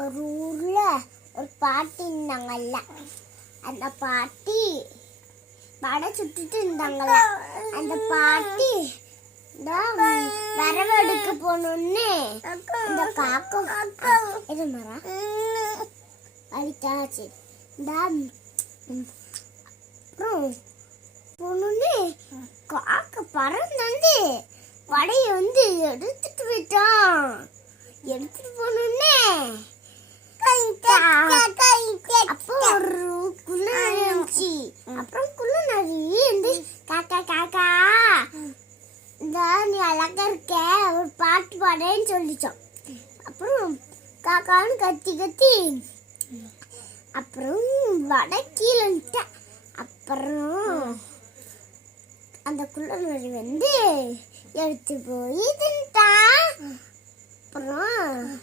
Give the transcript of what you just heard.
ஒரு ஊர்ல ஒரு பாட்டி இருந்தாங்கல்ல. அந்த பாட்டி வடை சுட்டுட்டு இருந்தாங்கல்ல. அந்த பாட்டி வரவெடுக்க போனோன்னு இந்த காக்கம் இது மரா அடித்தாச்சு. அப்புறம் போனோன்னு காக்க பறந்து வடையை எடுத்துட்டு போயிட்டான். எடுத்துட்டு போனோன்னே அப்போ ஒரு குள்ள இருந்துச்சு. அப்புறம் குள்ள நிறைய காக்கா காக்கா நீ அழகா இருக்க ஒரு பாட்டு பாடேன்னு சொல்லிச்சோம். அப்புறம் காக்கான்னு கத்தி கத்தி அப்புறம் வடை கீழே விட்டேன். அப்புறம் அந்த குள்ள நரி எடுத்து போய் தின்ட்டான். அப்புறம்